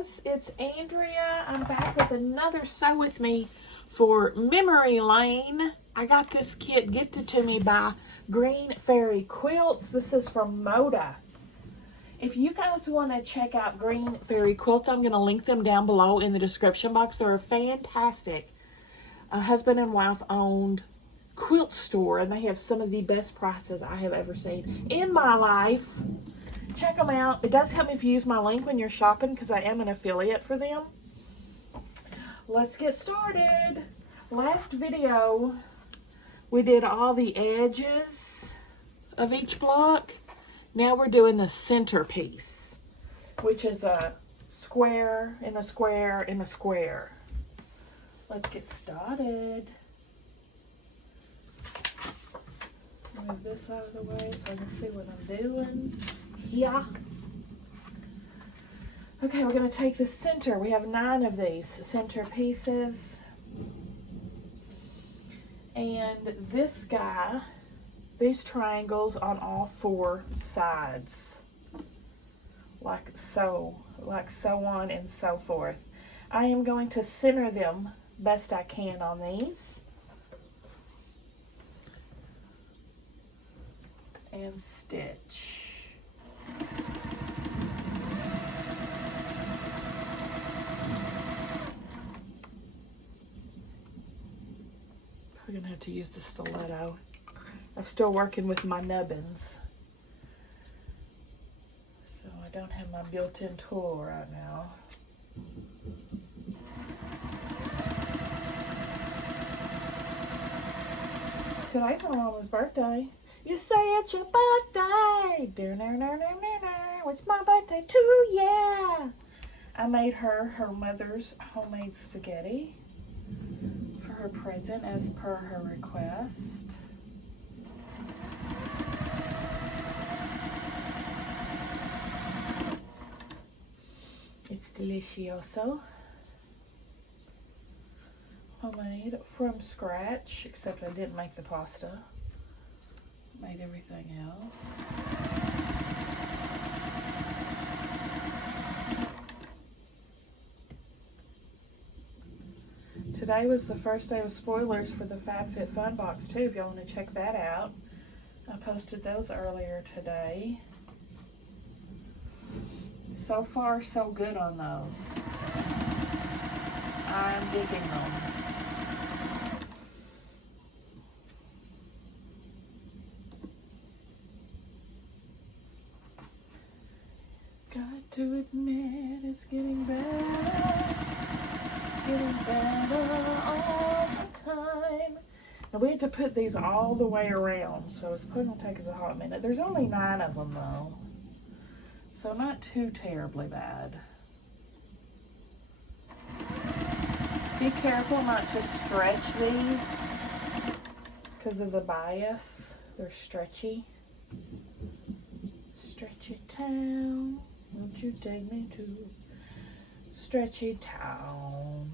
guys, it's Andrea. I'm back with another Sew With Me for Memory Lane. I got this kit gifted to me by Green Fairy Quilts. This is from Moda. If you guys want to check out Green Fairy Quilts, I'm going to link them down below in the description box. They're fantastic. A husband and wife owned quilt store, and they have some of the best prices I have ever seen in my life. Check them out. It does help me if you use my link when you're shopping because I am an affiliate for them. Let's get started. Last video, we did all the edges of each block. Now we're doing the centerpiece, which is a square and a square and a square. Let's get started. Move this out of the way so I can see what I'm doing. Yeah. Okay, we're going to take the center. We have 9 of these center pieces. And this guy, these triangles on all 4 sides. Like so on and so forth. I am going to center them best I can on these. And stitch. I'm gonna have to use the stiletto. I'm still working with my nubbins, so I don't have my built-in tool right now. Today's my mama's birthday. You say it's your birthday. It's my birthday too, yeah. I made her mother's homemade spaghetti for her present as per her request. It's delicioso. Homemade from scratch, except I didn't make the pasta. Made everything else. Today was the first day of spoilers for the FabFitFun box too, if y'all want to check that out. I posted those earlier today. So far, so good on those. I'm digging them. Got to admit, it's getting better. It's getting better all the time. Now we have to put these all the way around, so it's probably gonna take us a hot minute. There's only 9 of them though, so not too terribly bad. Be careful not to stretch these because of the bias. They're stretchy. Stretchy town. Won't you take me to Stretchy Town?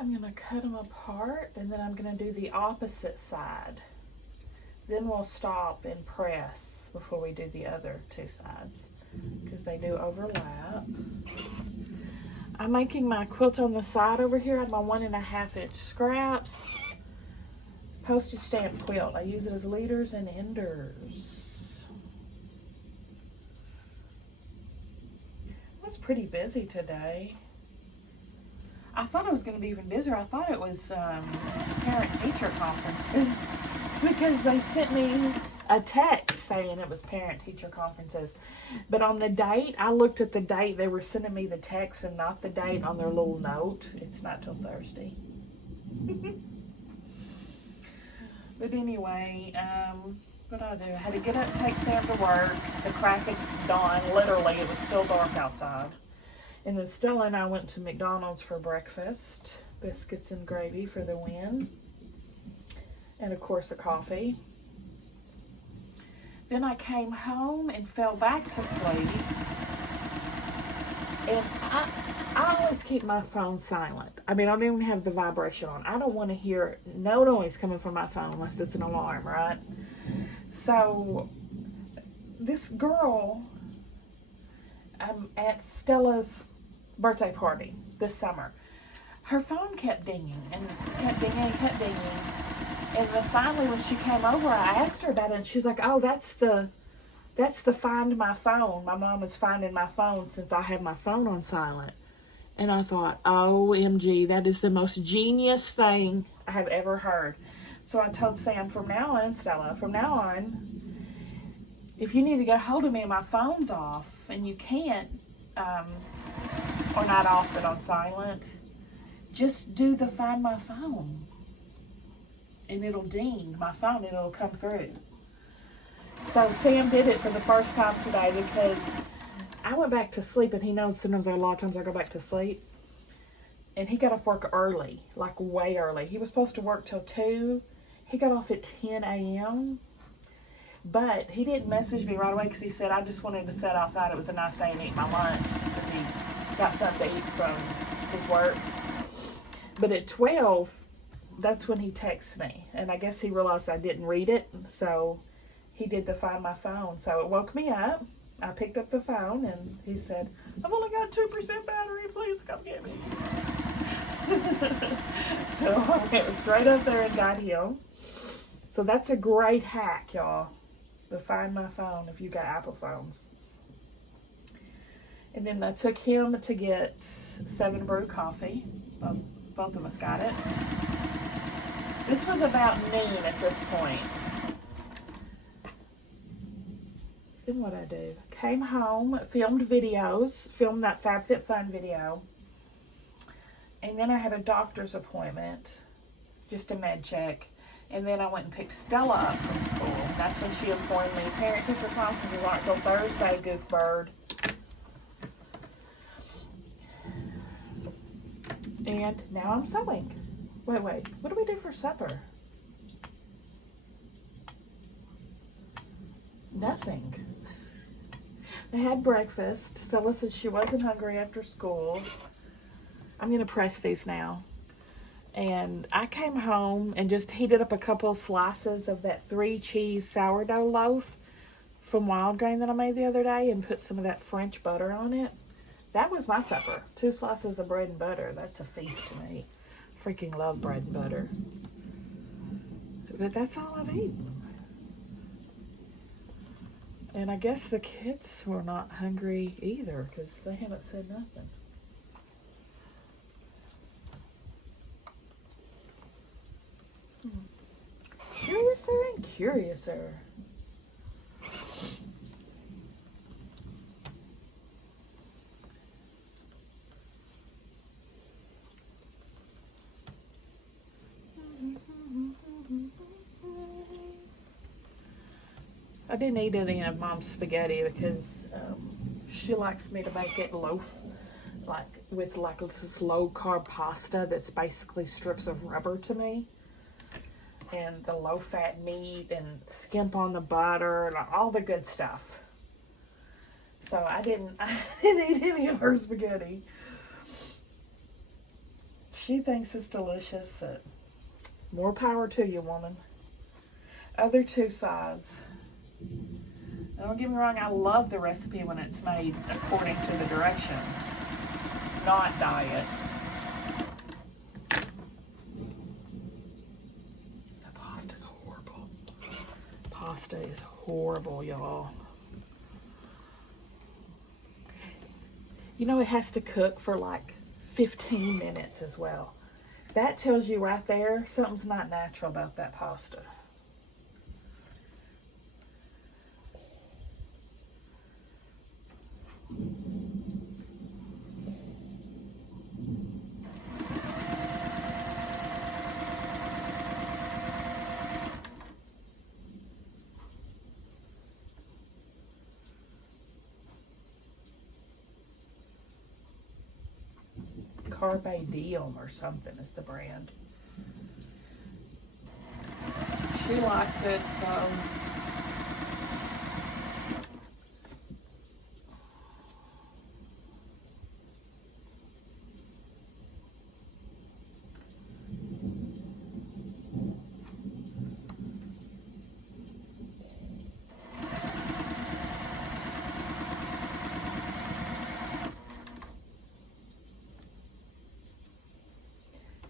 I'm going to cut them apart, and then I'm going to do the opposite side. Then we'll stop and press before we do the other 2 sides, because they do overlap. I'm making my quilt on the side over here. I have my 1.5 inch scraps. Postage stamp quilt. I use it as leaders and enders. It's pretty busy today. I thought it was going to be even busier. I thought it was parent-teacher conferences because they sent me a text saying it was parent-teacher conferences. But on the date, I looked at the date. They were sending me the text and not the date on their little note. It's not till Thursday. But anyway, what I do, I had to get up and take Sam to work. The crack of dawn, literally, it was still dark outside. And then Stella and I went to McDonald's for breakfast. Biscuits and gravy for the win. And of course a coffee. Then I came home and fell back to sleep. And I always keep my phone silent. I mean, I don't even have the vibration on. I don't want to hear no noise coming from my phone unless it's an alarm, right? So this girl at Stella's birthday party this summer, her phone kept dinging and kept dinging and kept dinging. And then finally when she came over, I asked her about it, and she's like, oh, that's the Find My Phone. My mom is finding my phone since I have my phone on silent. And I thought, OMG, that is the most genius thing I have ever heard. So I told Sam, from now on, Stella, from now on, if you need to get a hold of me and my phone's off and you can't, or not off but on silent, just do the Find My Phone. And it'll ding my phone and it'll come through. So Sam did it for the first time today because I went back to sleep, and he knows sometimes a lot of times I go back to sleep. And he got off work early, like way early. He was supposed to work till 2. He got off at 10 a.m. But he didn't message me right away because he said, I just wanted to sit outside. It was a nice day and eat my lunch because he got something to eat from his work. But at 12, that's when he texts me. And I guess he realized I didn't read it. So he did the Find My Phone. So it woke me up. I picked up the phone and he said, I've only got 2% battery. Please come get me. So I went straight up there and got him. So that's a great hack, y'all. The Find My Phone if you got Apple phones. And then I took him to get 7 Brew coffee. Both of us got it. This was about noon at this point. Then what I do? Came home, filmed videos, filmed that FabFitFun video. And then I had a doctor's appointment, just a med check. And then I went and picked Stella up from school. That's when she informed me, parent-teacher conference is not till Thursday, Goofebird. And now I'm sewing. Wait, what do we do for supper? Nothing. I had breakfast. Stella said she wasn't hungry after school. I'm going to press these now. And I came home and just heated up a couple slices of that 3-cheese sourdough loaf from Wild Grain that I made the other day and put some of that French butter on it. That was my supper. 2 slices of bread and butter. That's a feast to me. Freaking love bread and butter. But that's all I've eaten. And I guess the kids were not hungry either because they haven't said nothing. Curiouser and curiouser. I didn't eat any of Mom's spaghetti because she likes me to make it loaf, with this low carb pasta that's basically strips of rubber to me, and the low fat meat and skimp on the butter and all the good stuff. So I didn't eat any of her spaghetti. She thinks it's delicious. More power to you, woman. Other 2 sides. Don't get me wrong, I love the recipe when it's made according to the directions, not diet. The pasta's horrible. Pasta is horrible, y'all. You know, it has to cook for like 15 minutes as well. That tells you right there something's not natural about that pasta. Carpe Diem or something is the brand. She likes it, so.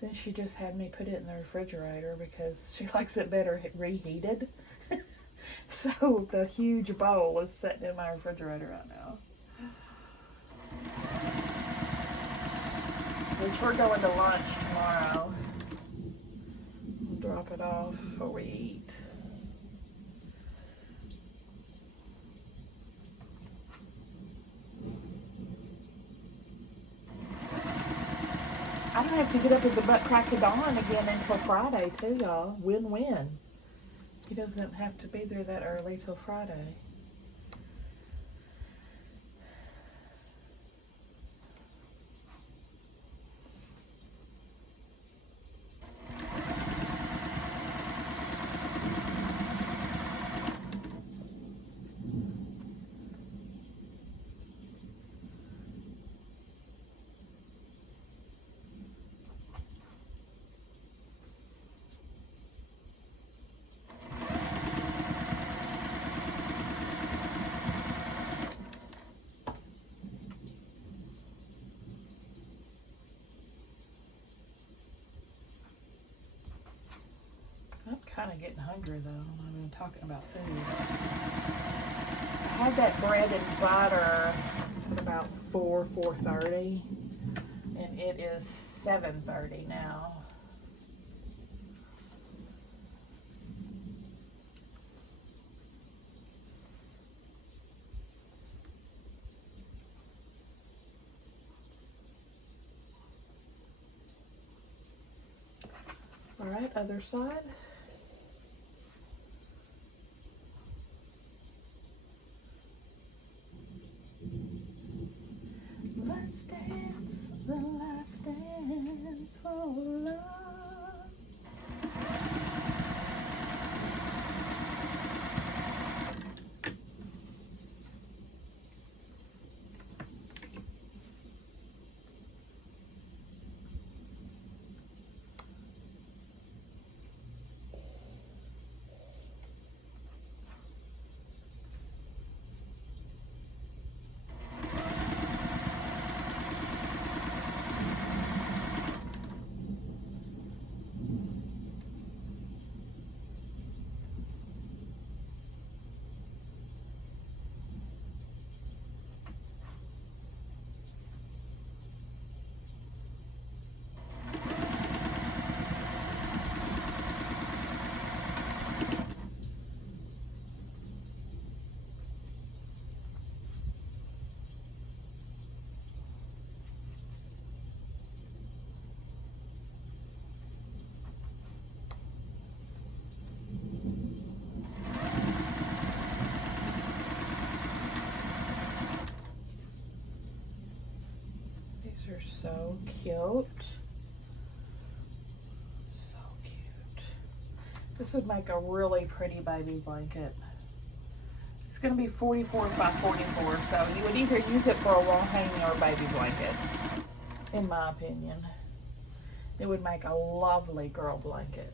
Then she just had me put it in the refrigerator because she likes it better reheated. So the huge bowl is sitting in my refrigerator right now. Which we're going to lunch tomorrow. We'll drop it off before we eat. I don't have to get up at the butt crack of dawn again until Friday too, y'all. Win-win. He doesn't have to be there that early till Friday. I'm kind of getting hungry though. I'm even talking about food. I had that bread and butter at about 4:30, and it is 7:30 now. All right, other side. Let's dance the last dance for love. They're so cute. So cute. This would make a really pretty baby blanket. It's going to be 44 by 44, so you would either use it for a wall hanging or a baby blanket, in my opinion. It would make a lovely girl blanket.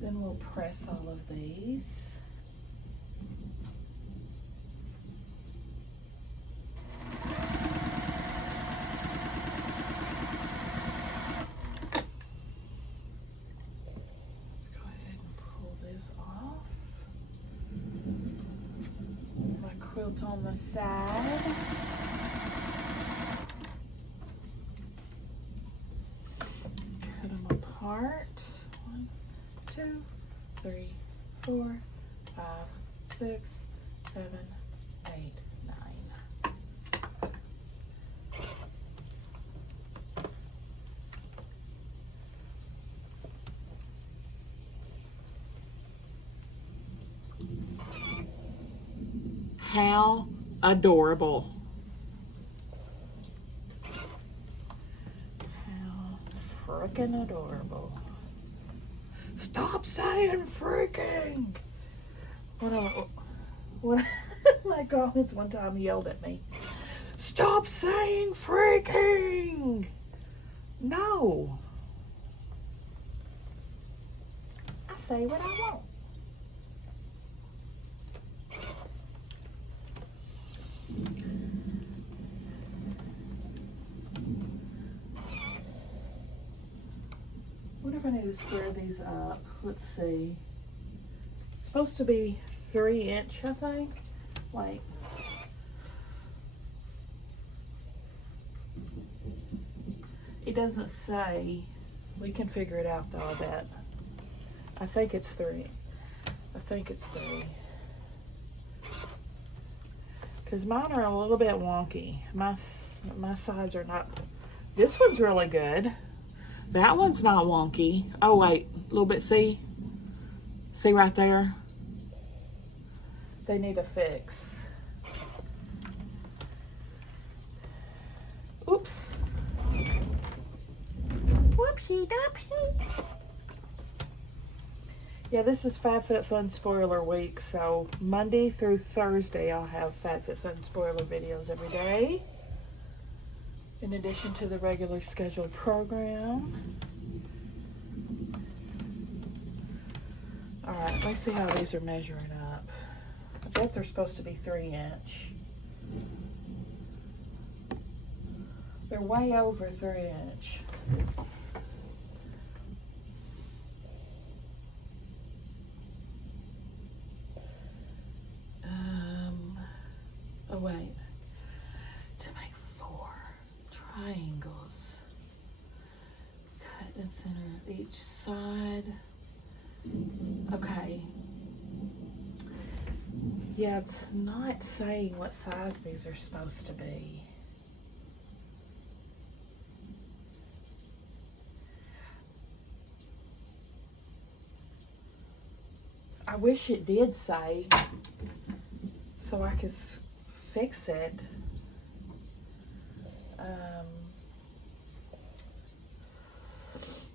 Then we'll press all of these. on the side. Cut them apart. 1, 2, 3, 4, 5, 6, 7, 8, 9. How adorable. How frickin' adorable. Stop saying freaking. One of my comments one time yelled at me. Stop saying freaking. No. I say what I want. What if I need to square these up? Let's see. It's supposed to be 3-inch, I think. Like, it doesn't say. We can figure it out though, I bet. I think it's 3. I think it's 3. Because mine are a little bit wonky. My sides are not. This one's really good. That one's not wonky. Oh, wait. A little bit, see? See right there? They need a fix. Oops. Whoopsie doopsie. Yeah, this is FabFitFun Spoiler Week, so Monday through Thursday I'll have FabFitFun Spoiler videos every day, in addition to the regular scheduled program. Alright, let's see how these are measuring up. I bet they're supposed to be 3-inch. They're way over 3-inch. Oh wait, to make 4 triangles, cut the center of each side. Okay, yeah, it's not saying what size these are supposed to be. I wish it did say, so I could fix it.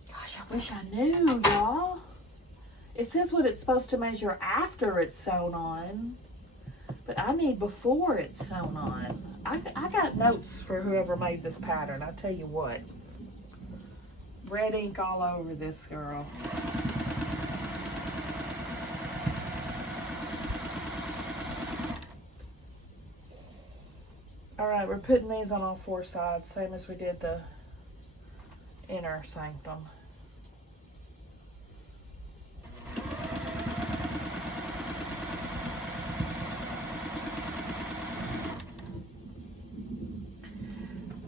Gosh, I wish I knew, y'all. It says what it's supposed to measure after it's sewn on, but I need before it's sewn on. I got notes for whoever made this pattern. I tell you what, red ink all over this girl. Alright, we're putting these on all 4 sides, same as we did the inner sanctum.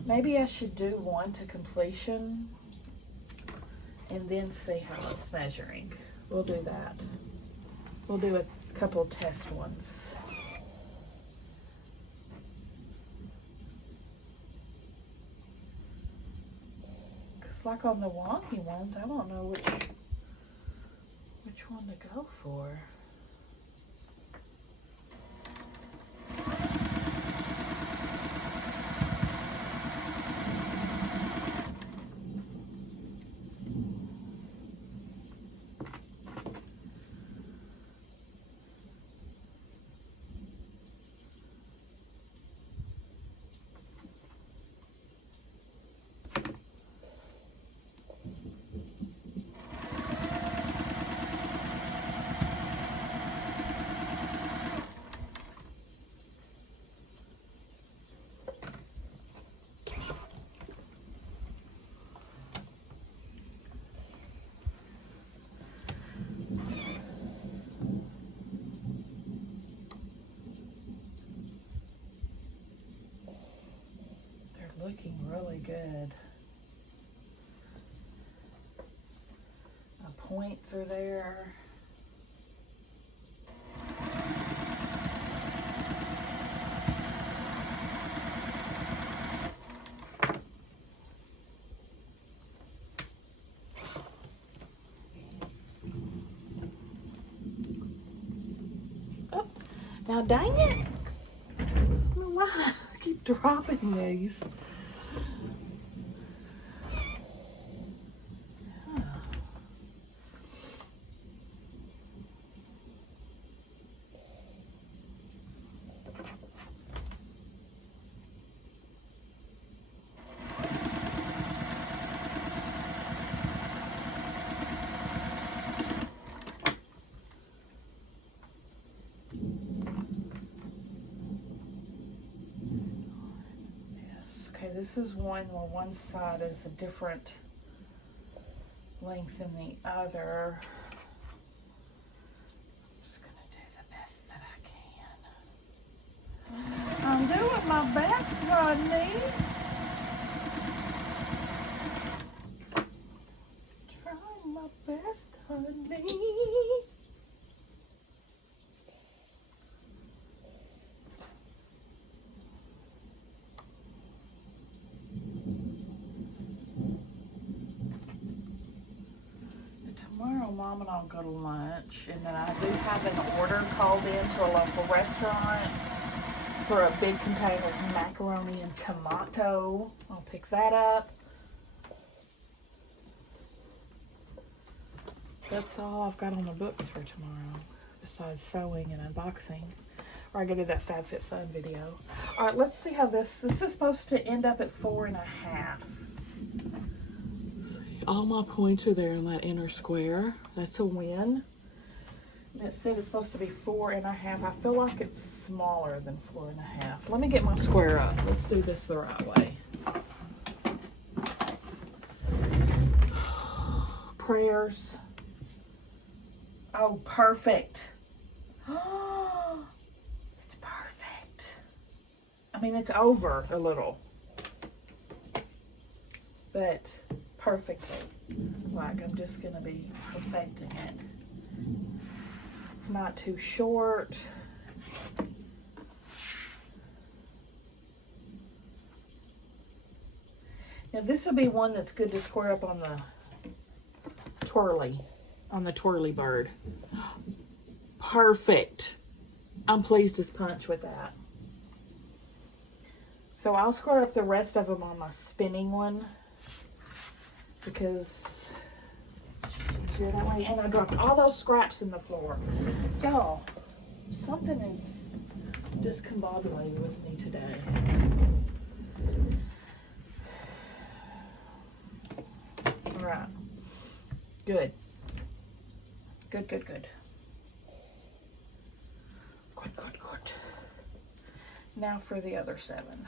Maybe I should do one to completion and then see how it's measuring. We'll do that. We'll do a couple test ones. Like on the wonky ones, I don't know which one to go for. looking really good. My points are there. Oh, now dang it. I don't know why I keep dropping these. Okay, this is one where one side is a different length than the other. I'm just gonna do the best that I can. I'm doing my best, honey. Trying my best, honey. Tomorrow, Mom and I'll go to lunch, and then I do have an order called in to a local restaurant for a big container of macaroni and tomato. I'll pick that up. That's all I've got on the books for tomorrow, besides sewing and unboxing. Or I go do that FabFitFun video. All right, let's see how this is supposed to end up at 4.5. All my points are there in that inner square. That's a win. And it said it's supposed to be 4.5. I feel like it's smaller than 4.5. Let me get my square up. Let's do this the right way. Prayers. Oh, perfect. It's perfect. I mean, it's over a little, but perfectly. Like, I'm just gonna be perfecting it. It's not too short. Now this would be one that's good to square up on the twirly bird. Perfect. I'm pleased as punch with that. So I'll square up the rest of them on my spinning one, because it's just easier that way. And I dropped all those scraps in the floor. Y'all, something is discombobulated with me today. All right. Good. Good, good, good. Good, good, good. Now for the other 7.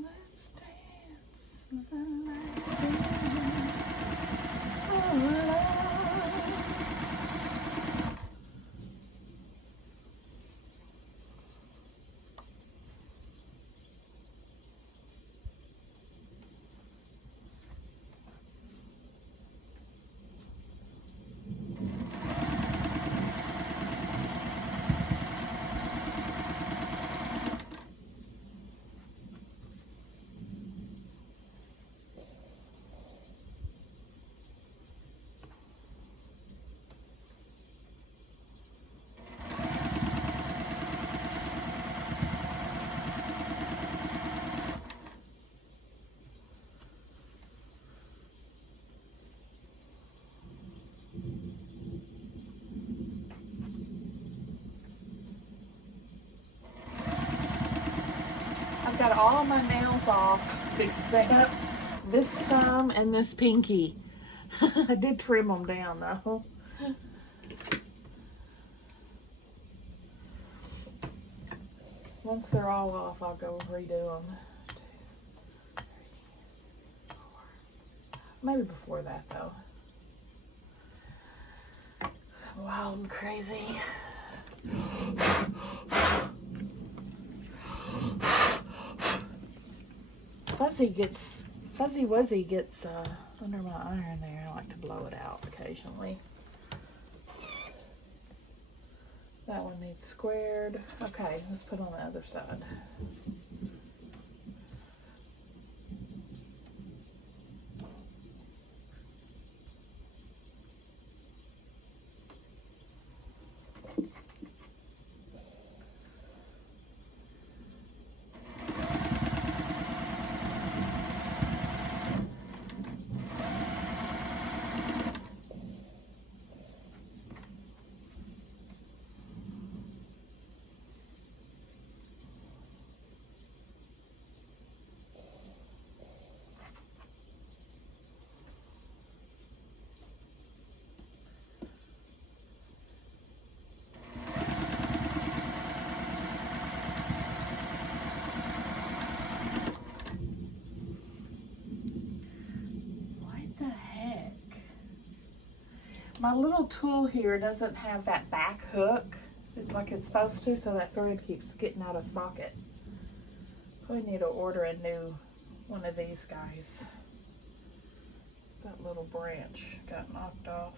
Let's dance the last dance of love. got all my nails off except this thumb and this pinky. I did trim them down though. Once they're all off, I'll go redo them. 2, 3, 4. Maybe before that though. Wild and crazy. Fuzzy Wuzzy gets under my iron there. I like to blow it out occasionally. That one needs squared. Okay, let's put on the other side. My little tool here doesn't have that back hook like it's supposed to, so that thread keeps getting out of socket. We need to order a new one of these guys. That little branch got knocked off.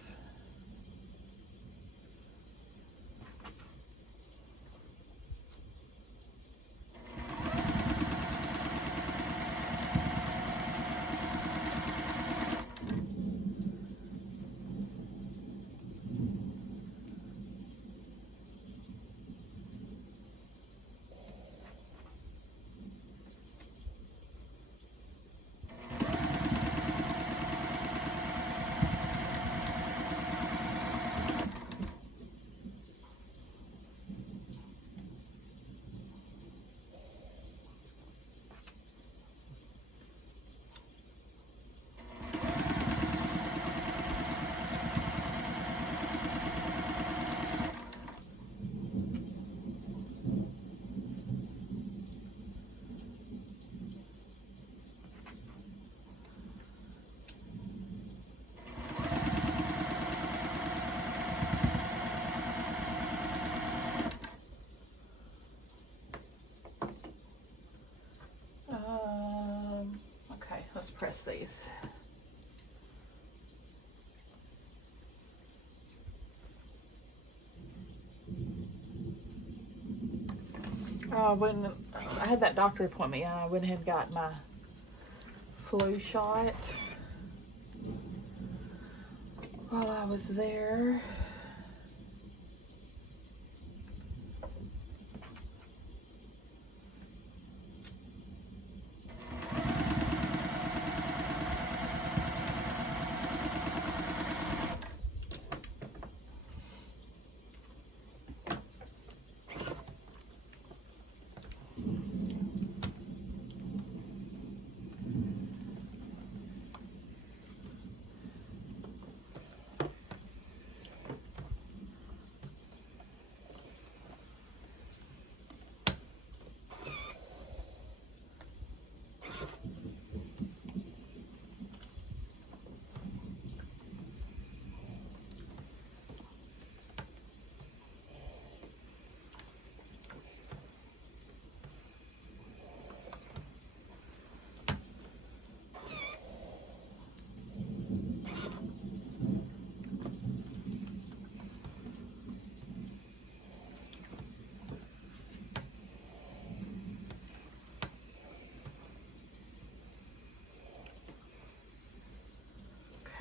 Let's press these. When I had that doctor appointment, I went ahead and got my flu shot while I was there.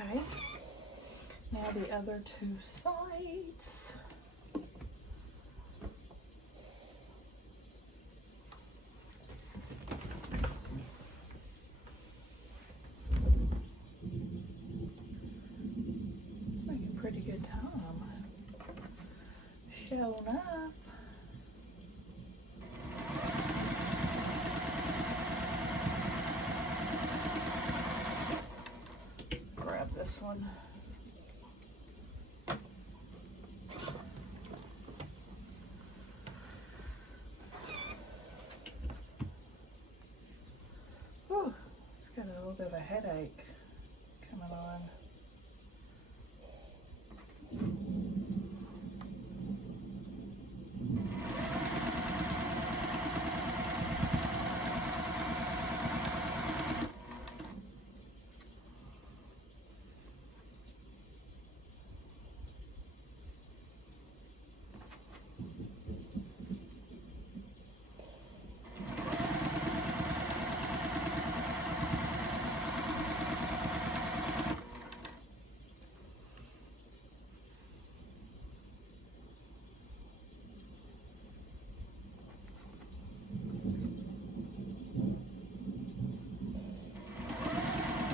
Okay, now the other two sides. Making pretty good time. Sure enough. on. Whew, it's got a little bit of a headache coming on.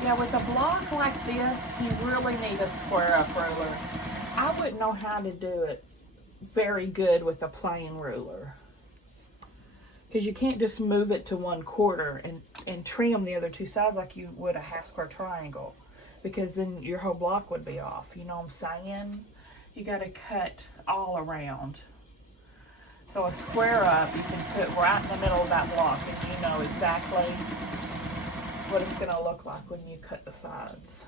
Yeah, with a block like this, you really need a square up ruler. I wouldn't know how to do it very good with a plain ruler, because you can't just move it to 1/4 and trim the other two sides like you would a half square triangle, because then your whole block would be off. You know what I'm saying? You got to cut all around. So a square up you can put right in the middle of that block, and you know exactly what it's going to look like when you cut the sides.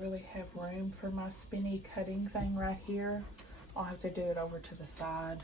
Really have room for my spinny cutting thing right here. I'll have to do it over to the side.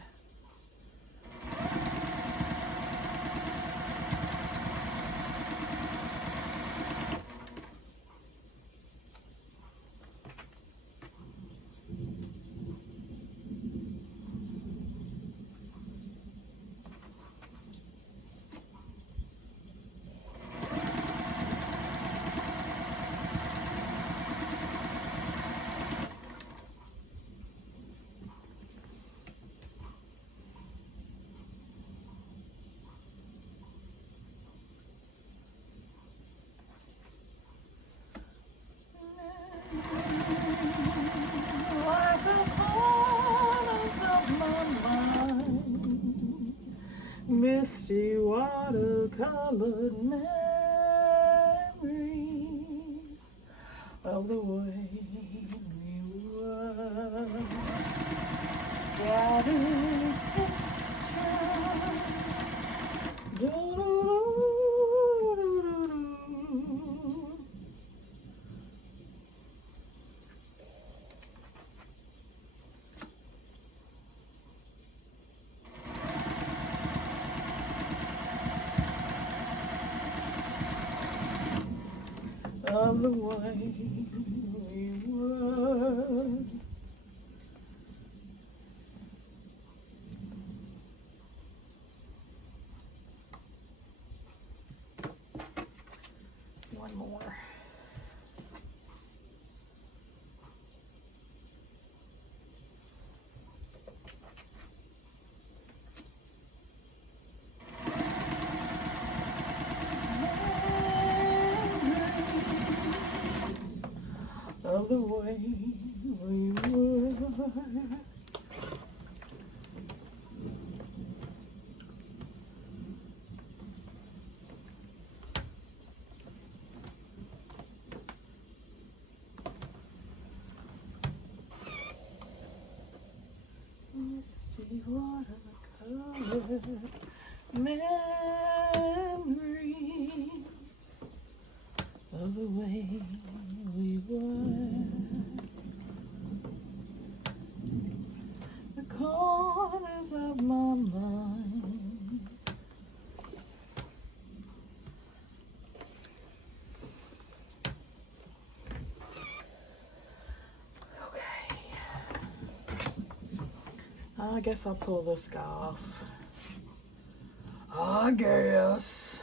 Misty watercolored memories of the way we were, scattered pictures. Of the way we were. One more. Of the way we were. watercolor memories of the way we were. The corners of my mind. Okay. I guess I'll pull this guy off. I guess.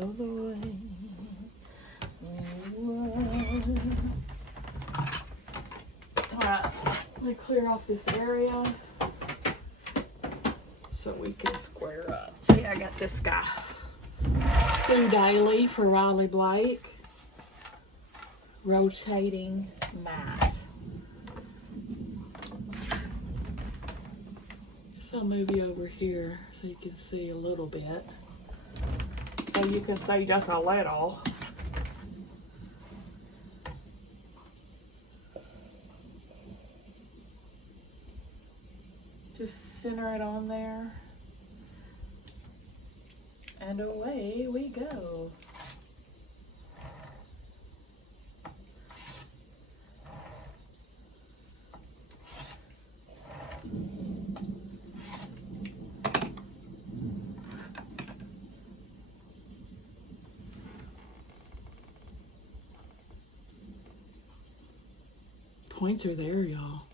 Of the way we were. Alright, let me clear off this area so we can square up. See, I got this guy. Sue Daly for Riley Blake. Rotating mat. Guess I'll move you over here so you can see a little bit. So you can see just a little. Just center it on there. And away we go. Points are there, y'all.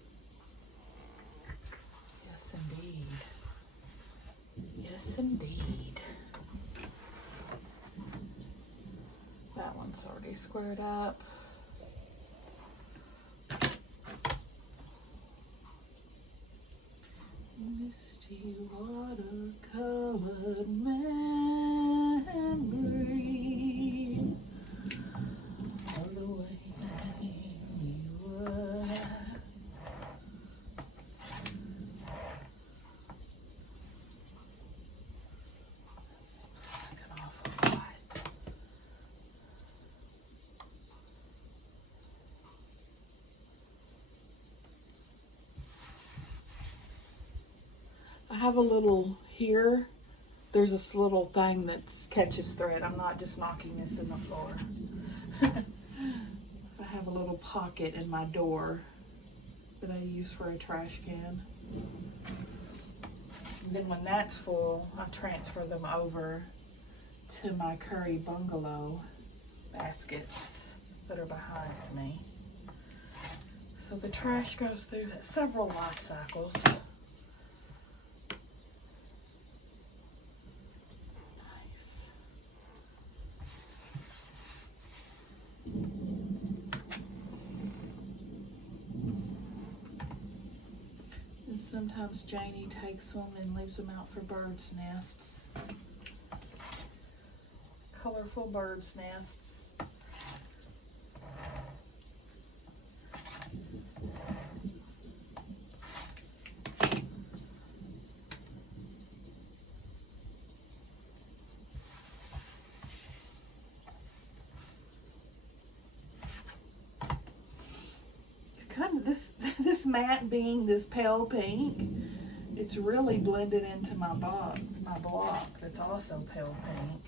Yes, indeed. Yes, indeed. That one's already squared up. Misty watercolored memory of the way we were. Looking awful light. I have a little here. There's this little thing that catches thread. I'm not just knocking this in the floor. I have a little pocket in my door that I use for a trash can. And then when that's full, I transfer them over to my Curry bungalow baskets that are behind me. So the trash goes through several life cycles. Nice. And sometimes Janie takes them and leaves them out for birds' nests. Colorful birds' nests. Kind of this mat being this pale pink, it's really blended into my block that's also pale pink,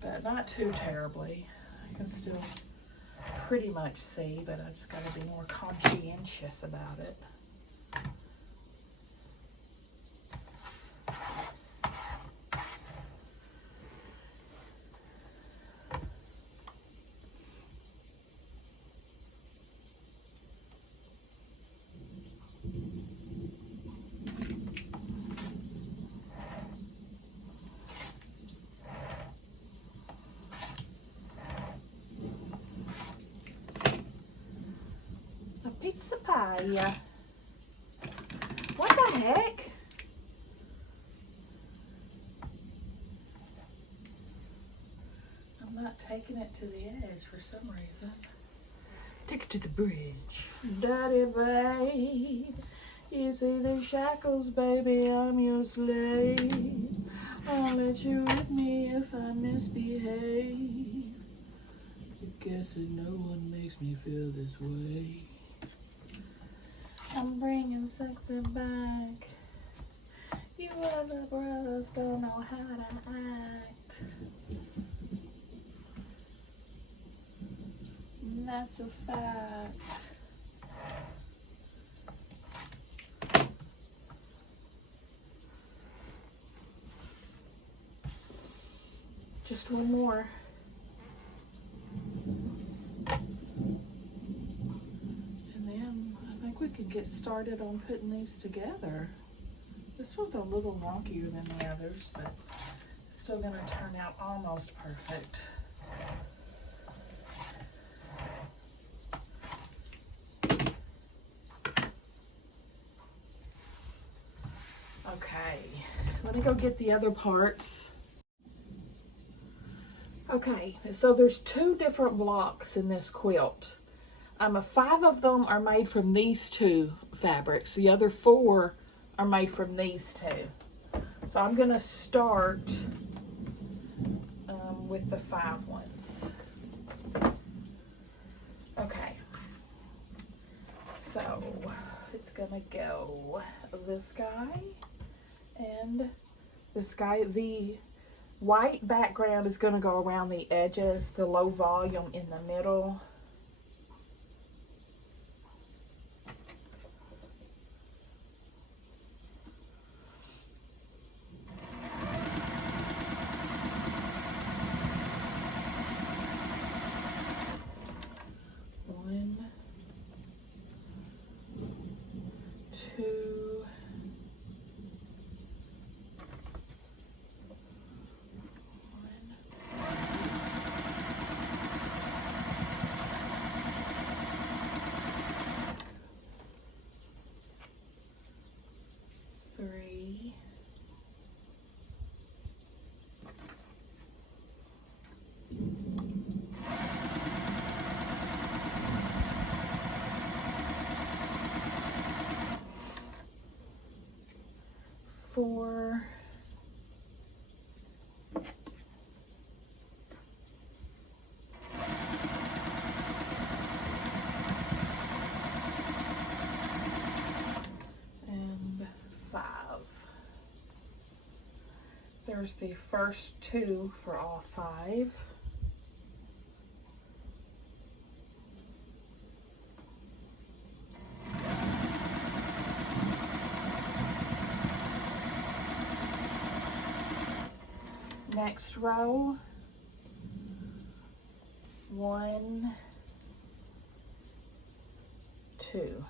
but not too terribly. I can still pretty much see, but I just got to be more conscientious about it. Pizza pie. What the heck? I'm not taking it to the edge for some reason. Take it to the bridge. Daddy, babe. You see the shackles, baby, I'm your slave. I'll let you with me if I misbehave. I guess that no one makes me feel this way. I'm bringing sexy back. You other brothers don't know how to act. And that's a fact. Just one more. And then I think we could get started on putting these together. This one's a little wonkier than the others, but it's still gonna turn out almost perfect. Okay, let me go get the other parts. Okay, so there's 2 different blocks in this quilt. 5 of them are made from these 2 fabrics. The other 4 are made from these 2. So I'm gonna start with the 5 ones. Okay, so it's gonna go this guy and this guy. The white background is going to go around the edges, the low volume in the middle. One, two, three, 4, and 5. There's the first 2 for all 5. Next row, 1, 2.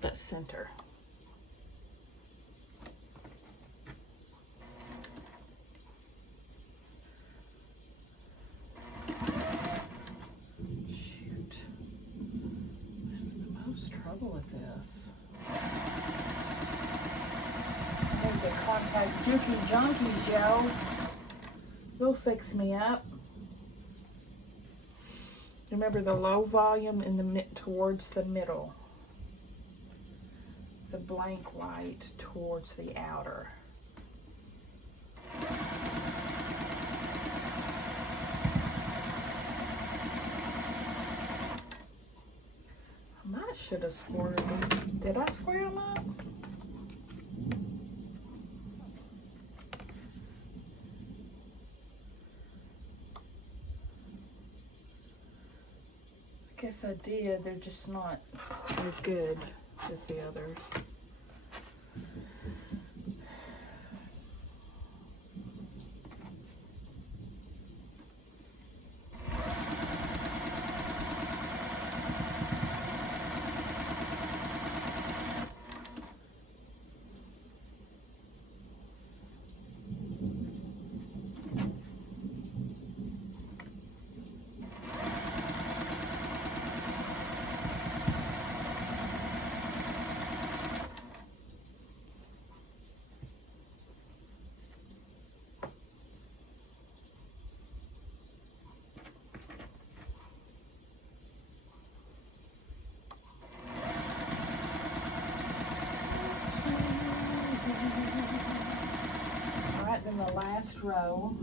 That's center. Shoot. I'm having the most trouble with this. I need to contact Juki Junkies, yo. They'll fix me up. Remember the low volume in the towards the middle. The blank white towards the outer. I might should have squared these. Did I square them up? I guess I did. They're just not as good as the others. last row.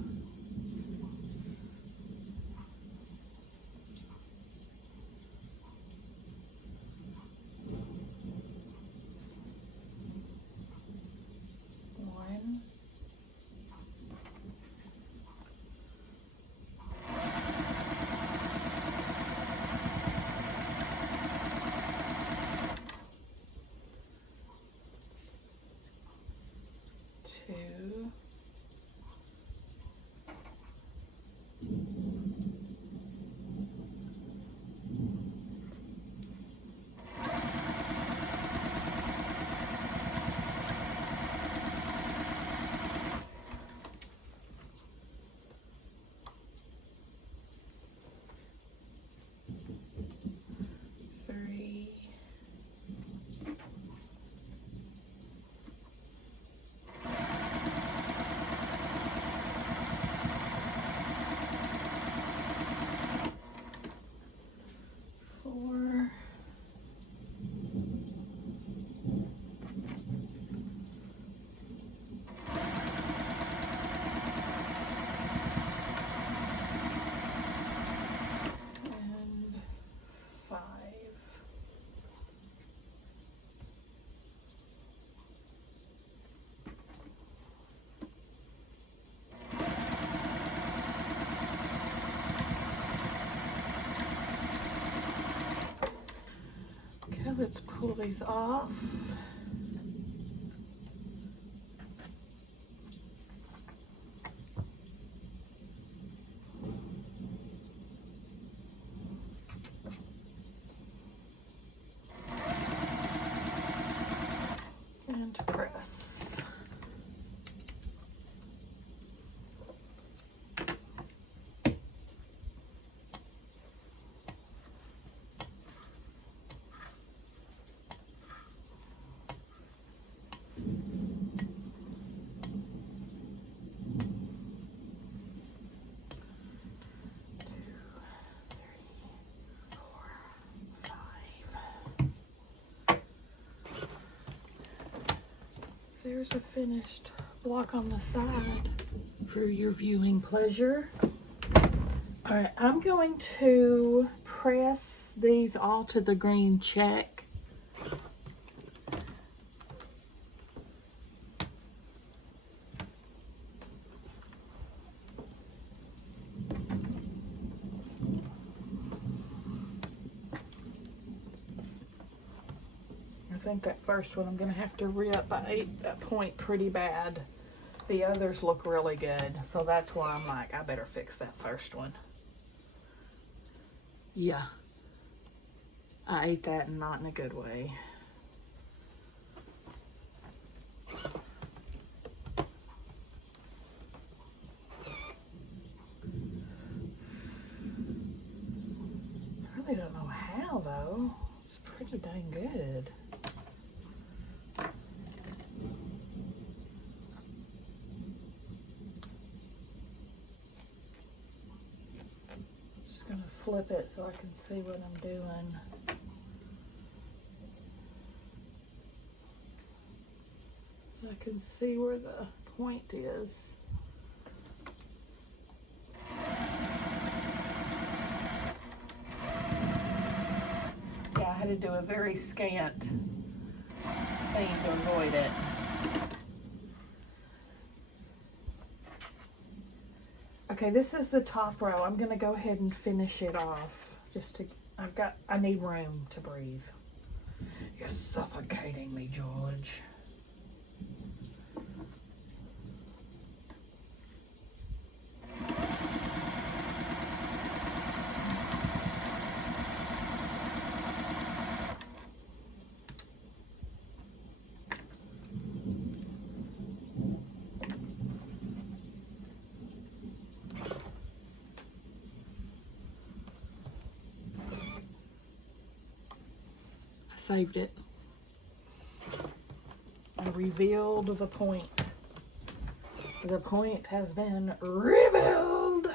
One. Two. Three. Four. And five. Okay, let's pull these off. And press. There's a finished block on the side for your viewing pleasure. All right, I'm going to press these all to the green check. I think that first one I'm going to have to rip. I ate that point pretty bad. The others look really good, so that's why I'm like, I better fix that first one. Yeah, I ate that and not in a good way. I really don't know how though. It's pretty dang good. Flip it so I can see what I'm doing. I can see where the point is. Yeah, I had to do a very scant seam to avoid it. Okay, this is the top row. I'm gonna go ahead and finish it off. I need room to breathe. You're suffocating me, George. Saved it. I revealed the point. The point has been revealed.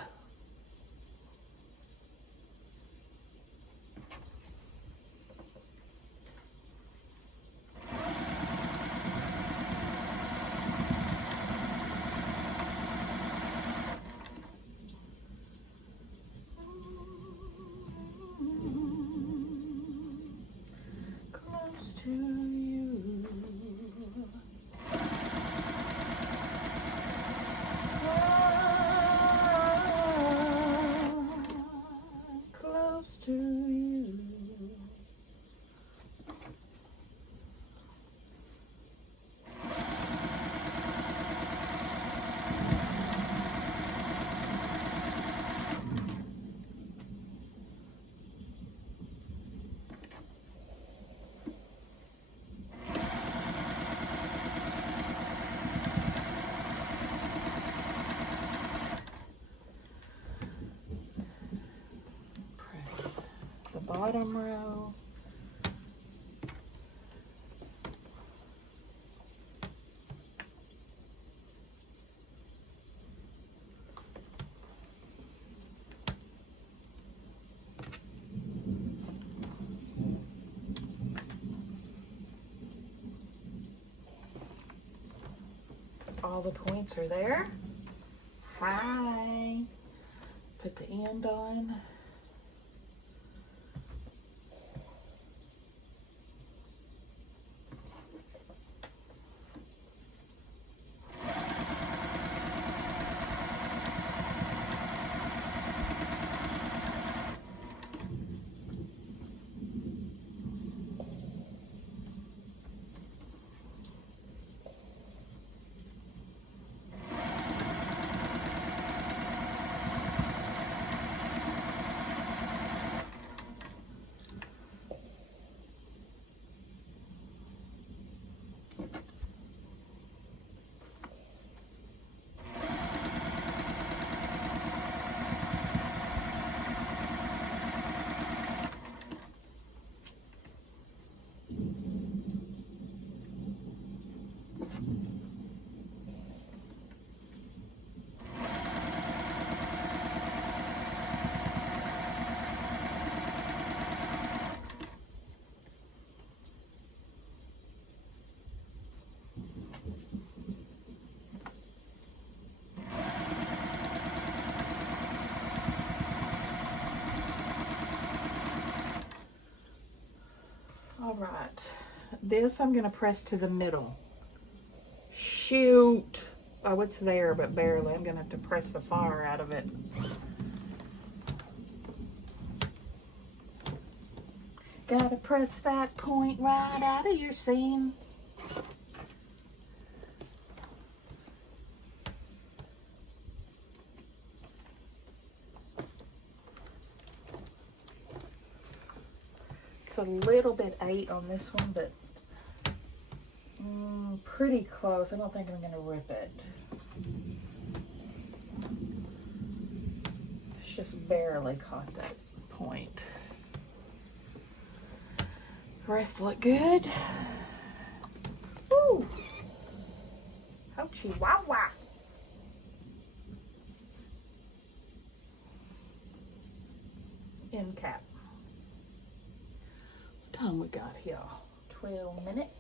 bottom row. All the points are there. Hi. Put the end on. All right, this I'm gonna press to the middle. Shoot. Oh, it's there, but barely. I'm gonna have to press the fire out of it. Gotta press that point right out of your seam. It's a little bit 8 on this one, but pretty close. I don't think I'm gonna rip it. It's just barely caught that point. The rest look good. Woo! Oh, chihuahua. End cap. What time we got here? 12 minutes.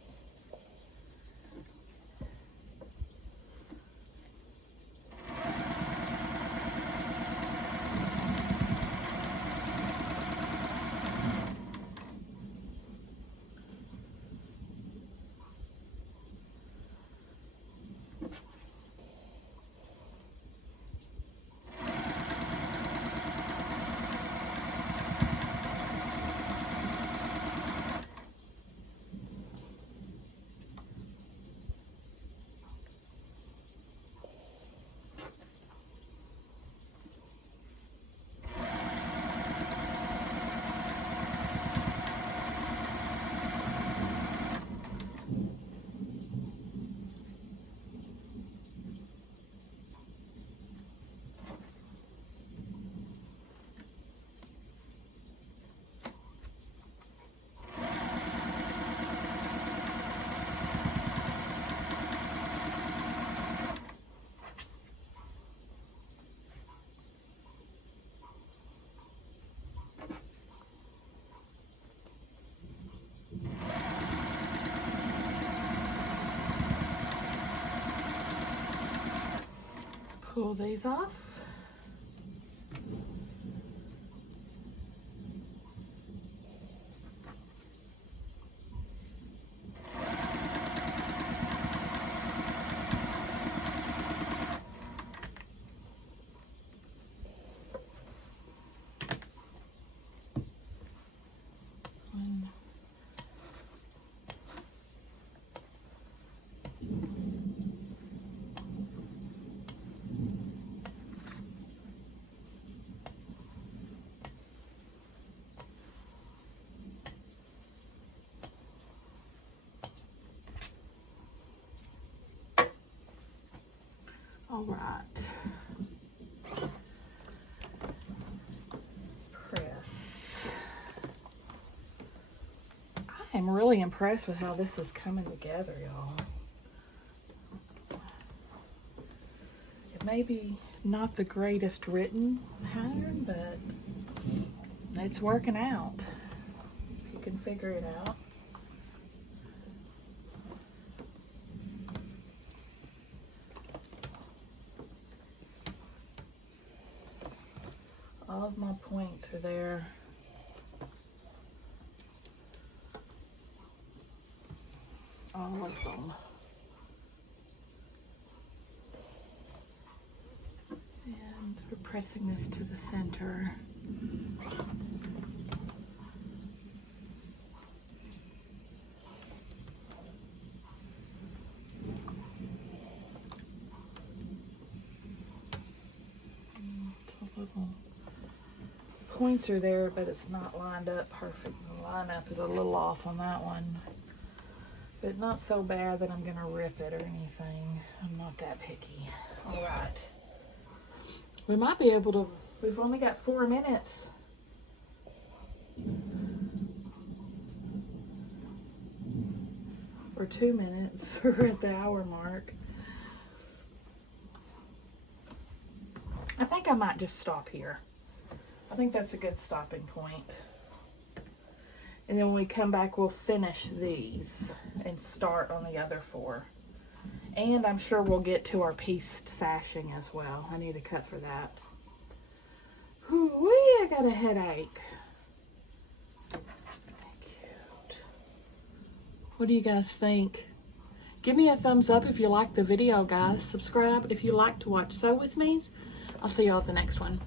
Pull these off. All right. Press. am really impressed with how this is coming together, y'all. It may be not the greatest written pattern, but it's working out. If you can figure it out. All of my points are there. All of them. And we're pressing this to the center. It's a little points are there, but it's not lined up perfect. The lineup is a little off on that one. But not so bad that I'm gonna rip it or anything. I'm not that picky. All right. We might be able to, we've only got 4 minutes. Or 2 minutes. We're at the hour mark. I think I might just stop here. I think that's a good stopping point. And then when we come back, we'll finish these and start on the other 4. And I'm sure we'll get to our pieced sashing as well. I need a cut for that. Whoo-wee, I got a headache. Cute. What do you guys think? Give me a thumbs up if you like the video, guys. Subscribe if you like to watch Sew With Me's. I'll see y'all at the next one.